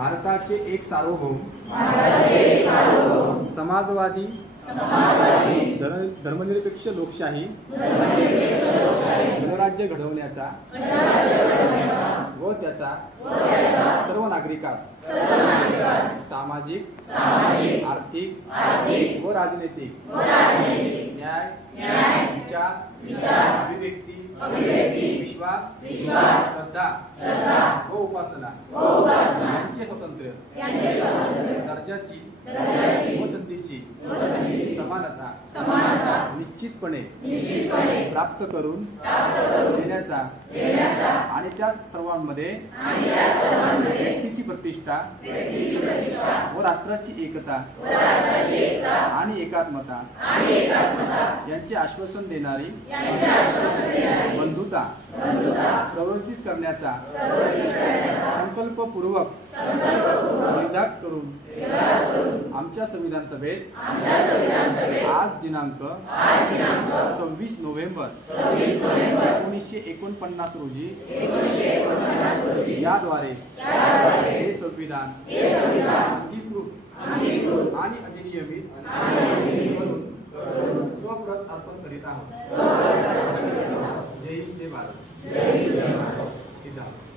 भारताचे एक सार्वभौम समाजवादी धर्मनिरपेक्ष लोकशाही गणराज्य घडवण्याचा व त्याचा सर्व नागरिकास सामाजिक आर्थिक व राजनैतिक न्याय विचार अभिव्यक्ती विश्वास श्रद्धा व उपासना यांचे स्वातंत्र्य दर्जाची व संधीची समानता निश्चितपणे प्राप्त करून देण्याचा आणि त्या सर्वांमध्ये व्यक्तीची प्रतिष्ठा व राष्ट्राची एकता आणि एकात्मता यांचे आश्वासन देणारी बंधुता प्रवर्तित करण्याचा संकल्पपूर्वक निर्धार करून आमच्या संविधान सभेत आज दिनांक 26 नोव्हेंबर 1949 रोजी याद्वारे हे संविधान अंगीकृत आणि अधिनियमित करून स्वप्रत अर्पण करीत आहोत. जय हिंद, जय भारत. सिद्धार्थ.